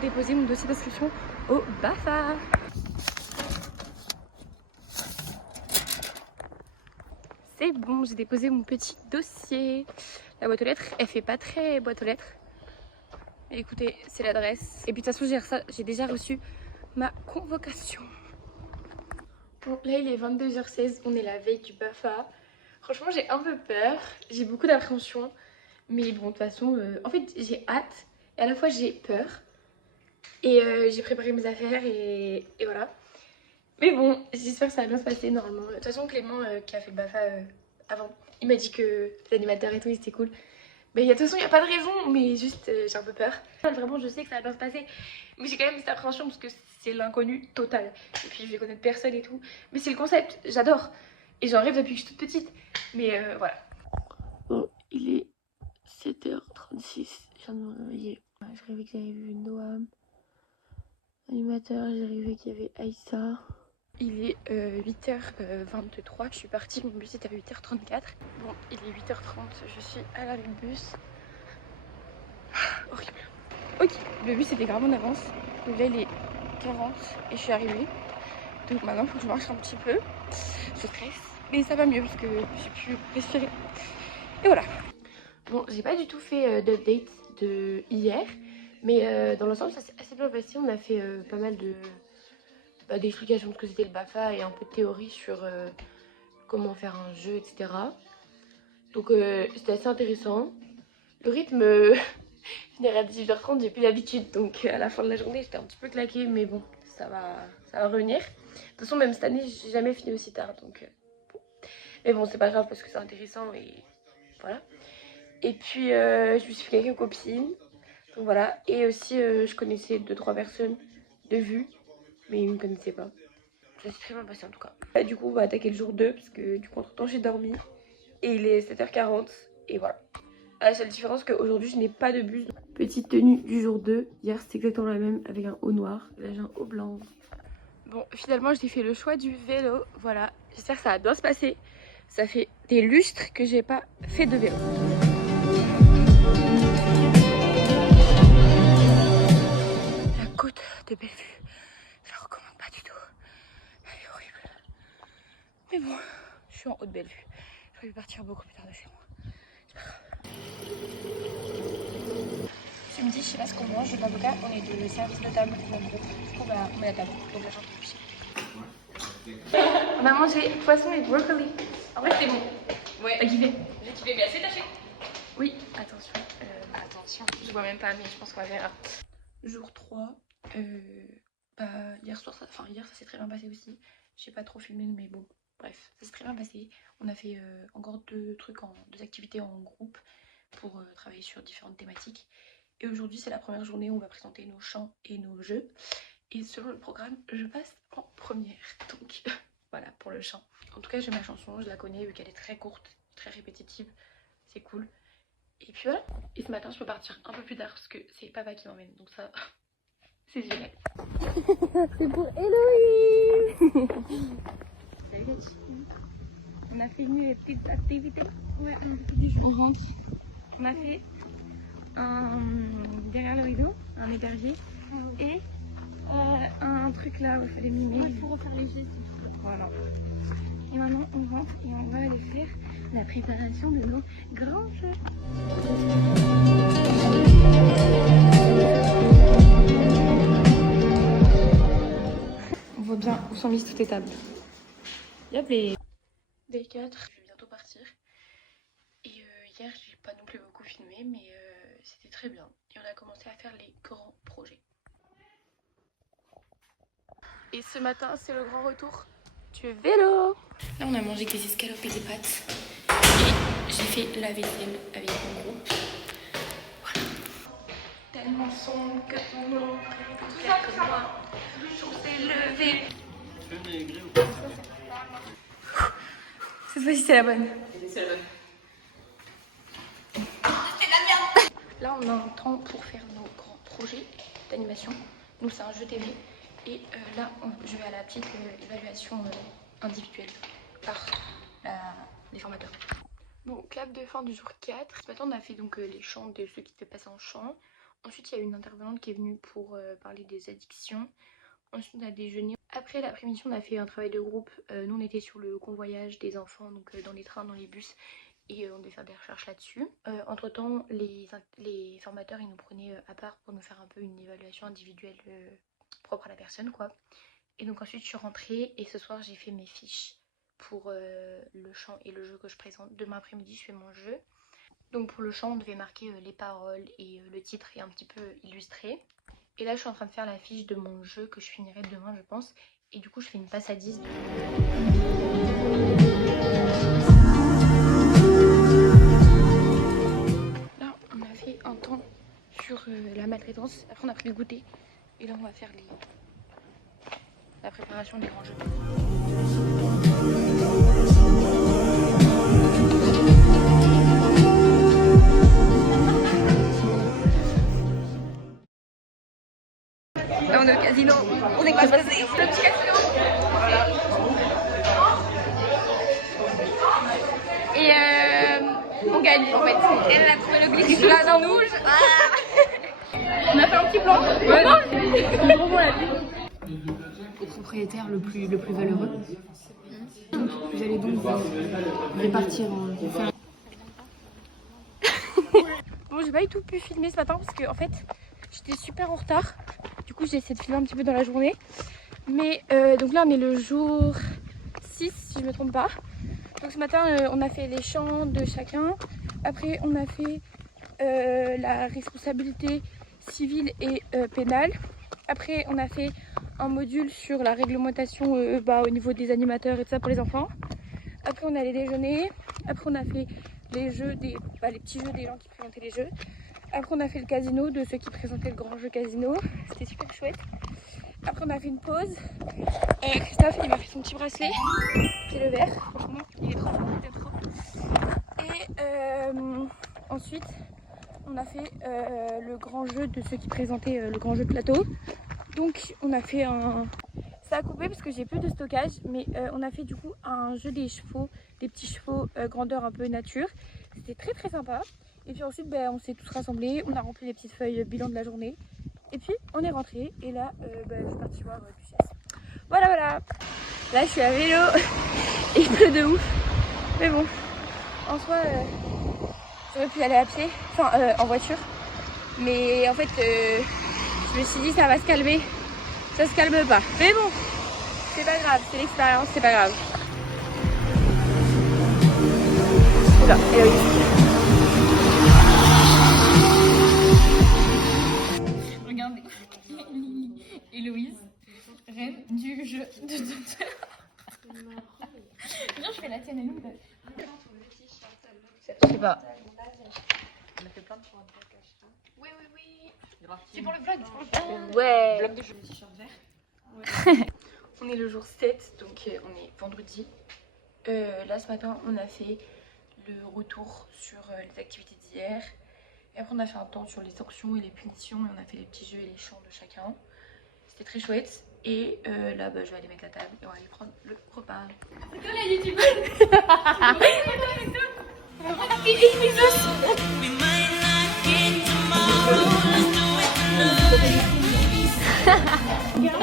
déposer mon dossier d'inscription au BAFA. C'est bon, j'ai déposé mon petit dossier. La boîte aux lettres, elle fait pas très boîte aux lettres. Mais écoutez, c'est l'adresse. Et puis de toute façon, j'ai déjà reçu ma convocation. Bon, là il est 22h16, on est la veille du BAFA. Franchement, j'ai un peu peur, j'ai beaucoup d'appréhension. Mais bon, de toute façon, en fait, j'ai hâte et à la fois j'ai peur. Et j'ai préparé mes affaires et voilà. Mais bon, j'espère que ça va bien se passer normalement. De toute façon, Clément qui a fait le BAFA avant, il m'a dit que l'animateur et tout, c'était cool. Mais de toute façon, il n'y a pas de raison, mais juste j'ai un peu peur. Vraiment, je sais que ça va bien se passer. Mais j'ai quand même cette appréhension parce que c'est l'inconnu total. Et puis, je vais connaître personne et tout. Mais c'est le concept, j'adore. Et j'en rêve depuis que je suis toute petite. Mais voilà. Bon, il est 7h36. Je viens de me réveiller. Je rêvais que j'avais vu Noam. Animateur, j'ai rêvé qu'il y avait Aïssa. Il est 8h23, je suis partie, mon bus est à 8h34. Bon, il est 8h30, je suis à l'arrêt de bus. Horrible. Ok, le bus était grave en avance. Donc là, il est 40 et je suis arrivée. Donc maintenant, il faut que je marche un petit peu. Je stresse, mais ça va mieux parce que j'ai pu respirer. Et voilà. Bon, j'ai pas du tout fait d'update de hier. Mais dans l'ensemble, ça s'est assez bien passé. On a fait pas mal de d'explications de ce que c'était le BAFA et un peu de théorie sur comment faire un jeu, etc. Donc c'était assez intéressant. Le rythme, finir à 18h30, j'ai plus l'habitude. Donc à la fin de la journée, j'étais un petit peu claquée. Mais bon, ça va revenir. De toute façon, même cette année, j'ai jamais fini aussi tard. Donc, bon. Mais bon, c'est pas grave parce que c'est intéressant et voilà. Et puis, je me suis fait quelques copines. Donc voilà, et aussi je connaissais 2-3 personnes de vue, mais ils ne me connaissaient pas. Ça s'est très bien passé en tout cas. Là, du coup, on va attaquer le jour 2 parce que du coup, entre temps, j'ai dormi et il est 7h40 et voilà. La seule différence, c'est qu'aujourd'hui, je n'ai pas de bus. Petite tenue du jour 2. Hier, c'était exactement la même avec un haut noir. Là, j'ai un haut blanc. Bon, finalement, j'ai fait le choix du vélo. Voilà, j'espère que ça va bien se passer. Ça fait des lustres que j'ai pas fait de vélo. La côte de Bellevue, je la recommande pas du tout. Elle est horrible. Mais bon, je suis en haut de Bellevue. Je vais partir beaucoup plus tard de chez moi. C'est pas grave. Ce midi, je sais pas ce qu'on mange. L'avocat, on est de service de table en gros. Du coup, bah, on met la table. Donc là, j'en peux plus. On a mangé poisson et brocoli. En vrai, c'est bon. Ouais. T'as kiffé? J'ai kiffé, mais assez taché. Oui, attention. Attention. Je vois même pas, mais je pense qu'on va faire. Jour 3. Hier soir, hier ça s'est très bien passé aussi. J'ai pas trop filmé, mais bon, bref, ça s'est très bien passé. On a fait encore deux activités en groupe pour travailler sur différentes thématiques. Et aujourd'hui, c'est la première journée où on va présenter nos chants et nos jeux. Et selon le programme, je passe en première. Donc voilà pour le chant. En tout cas, j'ai ma chanson, je la connais vu qu'elle est très courte, très répétitive. C'est cool. Et puis voilà. Et ce matin, je peux partir un peu plus tard parce que c'est papa qui m'emmène. Donc ça, c'est génial. C'est pour Héloïse. On a fait une petite activité. Ouais, on rentre. On a fait derrière le rideau, un épervier et un truc là où il fallait mimer. Il faut refaire les gestes. Voilà. Et maintenant on rentre et on va aller faire la préparation de nos grands jeux. On voit bien où sont mises toutes les tables. Yep, les Day 4, je vais bientôt partir. Et hier, j'ai pas non plus beaucoup filmé, mais c'était très bien. Et on a commencé à faire les grands projets. Et ce matin, c'est le grand retour du vélo. Là, on a mangé des escalopes et des pâtes. Et j'ai fait la vaisselle avec mon groupe. Voilà. Tellement sombre que ton nom, tout ça que moi, le jour s'est levé. Tu veux maigrir ou pas? Cette fois-ci, c'est la bonne. C'est la bonne. Là, on a un temps pour faire nos grands projets d'animation. Nous, c'est un jeu TV. Et là, je vais à la petite évaluation individuelle par les formateurs. Bon, clap de fin du jour 4. Ce matin, on a fait donc les chants de ceux qui étaient passés en chant. Ensuite, il y a une intervenante qui est venue pour parler des addictions. Ensuite, on a déjeuné. Après l'après-midi, on a fait un travail de groupe. Nous, on était sur le convoyage des enfants, donc dans les trains, dans les bus. Et on devait faire des recherches là-dessus. Entre temps, les formateurs ils nous prenaient à part pour nous faire un peu une évaluation individuelle propre à la personne quoi. Et donc ensuite je suis rentrée et ce soir j'ai fait mes fiches pour le chant et le jeu que je présente. Demain après-midi je fais mon jeu. Donc pour le chant on devait marquer les paroles et le titre est un petit peu illustré. Et là je suis en train de faire la fiche de mon jeu que je finirai demain je pense. Et du coup je fais une passe à 10. Un temps sur la maltraitance, après on a pris le goûter et là on va faire la préparation des grands jeux. Là on est au casino, on est pas passé, le petit casino. Voilà. Et on gagne en fait. Elle a trouvé le glitch là dans nous. On a fait un petit plan. Ouais, non. Au propriétaire le plus valeureux. Donc, vous allez donc vous répartir en... Bon, j'ai pas du tout pu filmer ce matin parce que en fait j'étais super en retard. Du coup j'ai essayé de filmer un petit peu dans la journée. Mais donc là on est le jour 6 si je me trompe pas. Donc ce matin on a fait les chants de chacun. Après on a fait la responsabilité civile et pénale. Après on a fait un module sur la réglementation au niveau des animateurs et tout ça pour les enfants. Après on allait déjeuner. Après on a fait les jeux les petits jeux des gens qui présentaient les jeux. Après on a fait le casino de ceux qui présentaient le grand jeu casino. C'était super chouette. Après on a fait une pause. Christophe il m'a fait son petit bracelet. C'est le vert. Franchement il est trop beau. Il est trop. Et ensuite on a fait le grand jeu de ceux qui présentaient le grand jeu de plateau. Donc on a fait un... Ça a coupé parce que j'ai plus de stockage, mais on a fait du coup un jeu des chevaux, des petits chevaux grandeur un peu nature. C'était très très sympa. Et puis ensuite on s'est tous rassemblés, on a rempli les petites feuilles bilan de la journée. Et puis on est rentré et là je suis partie voir du chasse. Voilà voilà. Là je suis à vélo et il pleut de ouf. Mais bon, en soi j'aurais pu aller à pied, enfin en voiture. Mais en fait je me suis dit ça va se calmer. Ça se calme pas. Mais bon, c'est pas grave, c'est l'expérience, c'est pas grave. Oula, regardez, Lily et Louise, reine du jeu de docteur. Viens, je fais la tienne et nous. Je sais pas. On a fait plein de choses. Oui. C'est pour le vlog, Ouais. Vlog de jeu. Ouais. On est le jour 7, donc on est vendredi. Là ce matin on a fait le retour sur les activités d'hier. Et après on a fait un temps sur les sanctions et les punitions et on a fait les petits jeux et les chants de chacun. C'était très chouette. Et là je vais aller mettre la table et on va aller prendre le repas. C'est quoi la youtubeuse?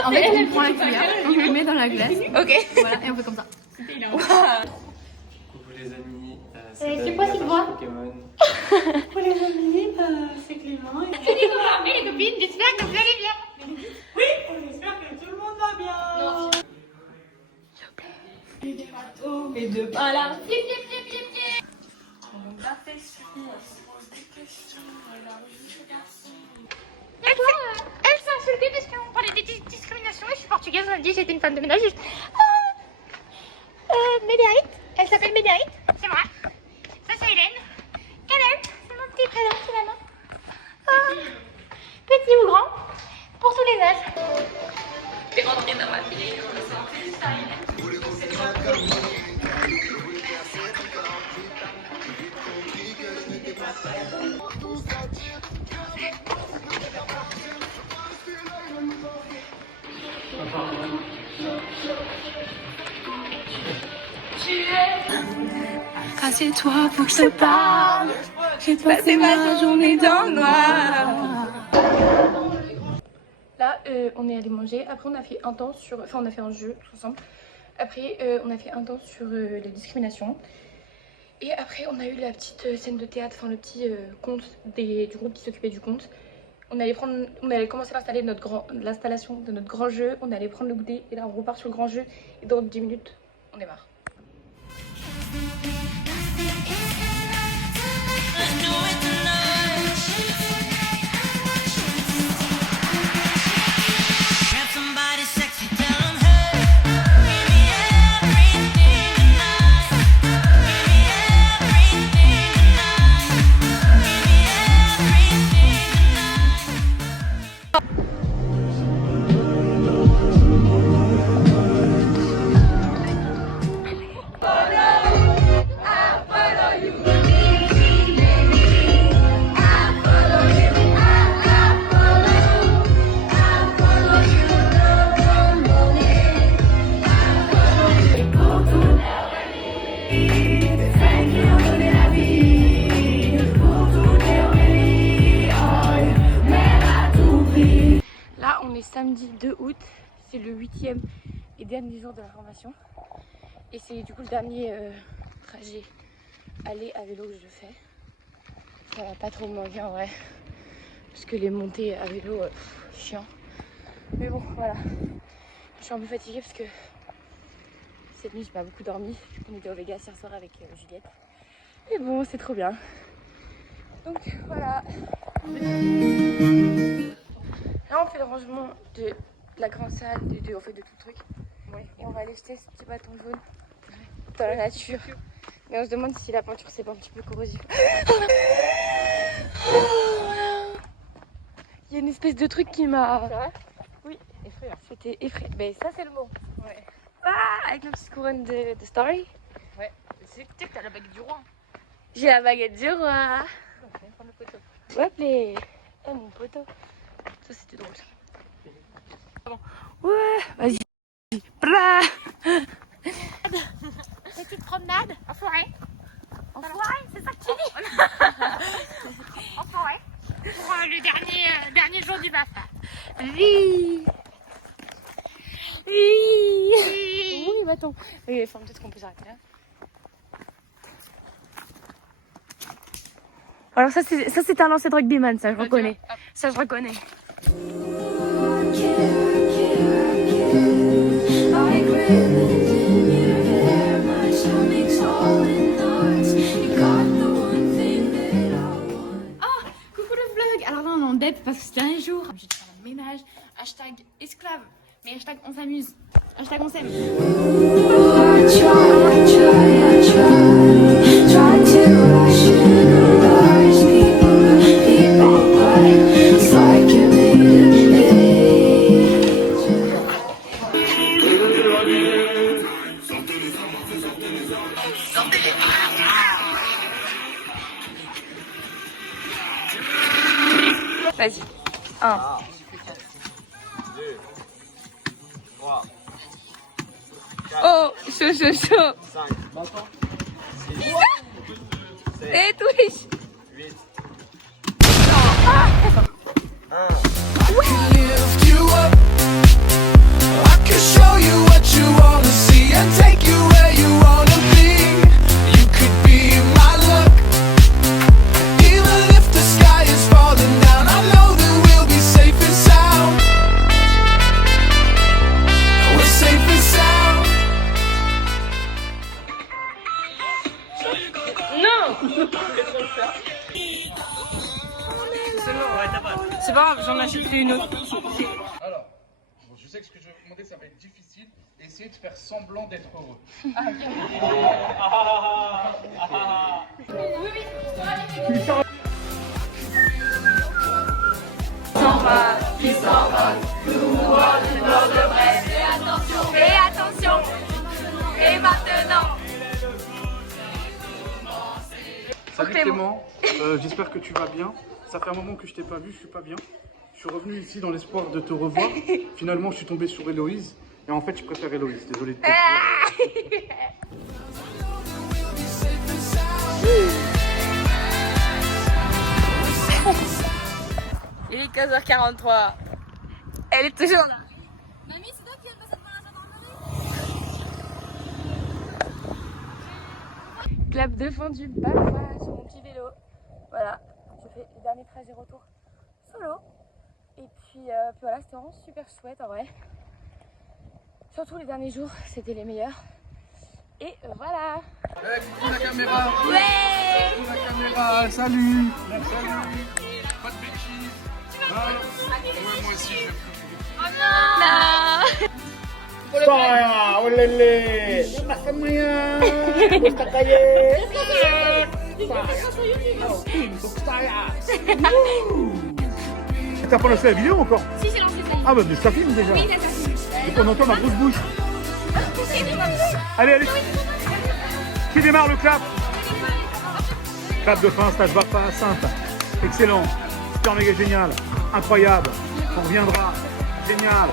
En fait, on prend la cuillère, on le met dans la glace. Ok. Voilà, et on fait comme ça. Coucou les amis, c'est quoi cette voix Pokémon. Pour les amis, c'est Clément. Salut les copines, j'espère que vous allez bien. Oui, on espère que tout le monde va bien. Non, et des bateaux, et de balles. Elle s'est insultée parce qu'on parlait des discriminations et je suis portugaise, on a dit que j'étais une femme de ménage. Juste... Médérite, elle s'appelle Médérite, c'est moi. Ça c'est Hélène. Hélène, c'est mon petit prénom finalement. Petit ou grand, pour tous les âges. T'es rentrée dans ma fille. Assieds-toi pour que je te parle. J'ai passé ma journée dans le noir. on est allé manger. Après, on a fait un temps sur... Enfin, on a fait un jeu tous ensemble. Après, on a fait un temps sur les discriminations. Et après, on a eu la petite scène de théâtre, enfin le petit conte du groupe qui s'occupait du conte. On allait commencer l'installation de notre grand jeu. On allait prendre le goûter et là, on repart sur le grand jeu. Et dans 10 minutes, on démarre. Là, on est samedi 2 août, c'est le 8e et dernier jour de la formation. Et c'est du coup le dernier trajet aller à vélo que je fais. Ça va pas trop me manquer en vrai, parce que les montées à vélo, chiant. Mais bon, voilà. Je suis un peu fatiguée parce que cette nuit j'ai pas beaucoup dormi. On était au Vegas hier soir avec Juliette. Mais bon, c'est trop bien. Donc voilà. Là, on fait le rangement de la grande salle, en fait de tout le truc. Oui. Et on va aller jeter ce petit bâton jaune dans la nature. Mais on se demande si la peinture c'est pas un petit peu corrosif. Il y a une espèce de truc qui m'a... C'est vrai? Oui. Effrayant. C'était effrayant. Ben ça c'est le mot. Ouais. Ah, avec la petite couronne de Story. Ouais. Tu sais que t'as la baguette du roi. J'ai la baguette du roi. On va prendre le poteau. Hop les... Oh mon poteau. Ça c'était drôle. Ouais, vas-y. Blah. Petite promenade en forêt. En forêt, c'est ça que tu dis? En forêt. Pour le dernier jour du BAFA. Oui. Oui. Oui, bâton. Oui, enfin, peut-être qu'on peut s'arrêter là. Alors ça c'est un lancer de rugbyman, ça je reconnais. Ça je reconnais. Coucou le vlog. Alors là on est en dette parce que c'est le dernier jour. J'ai dû faire le ménage. Hashtag esclave. Mais hashtag on s'amuse. Hashtag on s'aime. Vas-y. 1. 2, 3, Oh, chaud, chaud, chaud. 5, Et touche. 8, lift you up. I can show you what you wanna see and take you where you wanna be. You could be my luck. Even if the sky is falling down, I know that we'll be safe and sound. We're safe and sound. C'est pas grave, j'en achèterai une autre. Alors, bon, je sais que ce que je vais vous demander, ça va être difficile. Essayez de faire semblant d'être heureux. Fais attention. Et maintenant. Salut Clément. Clément, j'espère que tu vas bien. Ça fait un moment que je t'ai pas vu, je suis pas bien. Je suis revenu ici dans l'espoir de te revoir. Finalement, je suis tombé sur Héloïse. Et en fait, je préfère Héloïse. Désolé de te dire. Il est 15h43. Elle est toujours là. Mamie, c'est toi qui viens de passer devant la gendarmerie? Clap de fond du Bafa sur mon petit vélo. Voilà, je fais le dernier trajet retour solo. Et puis voilà, c'était vraiment super chouette en vrai. Surtout les derniers jours, c'était les meilleurs. Et voilà. Hey, coucou la caméra. Ouais. Coucou la caméra. Salut. Salut. Pas de bêtises. Ouais, moi aussi je vais. Saya, olele. Makan maya. Busta kaya. Untuk saya. T'as pas lancé la vidéo encore? Si, j'ai lancé ça. Ah bah mais ça filme déjà. Oui, ça filme. Et on entend ma grosse bouche. Allez, allez. Qui démarre le clap? Clap de fin, stage Bafa, simple. Excellent. Super méga génial. Incroyable. On reviendra. Génial.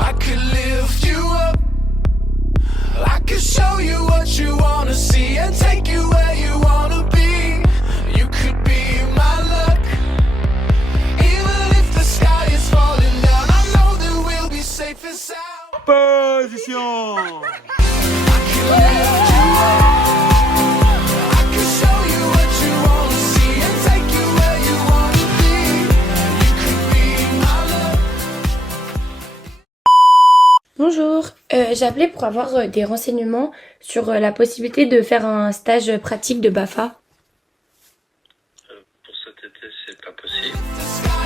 I could lift you up. I could show you what you wanna see and take you where you wanna be. You could be my luck. Even if the sky is falling down, I know that we'll be safe and sound. Position. I could lift you up. I could show you what you wanna see and take you where you wanna be. You could be my luck. Bonjour, j'ai appelé pour avoir des renseignements sur la possibilité de faire un stage pratique de Bafa. Pour cet été, c'est pas possible. The sky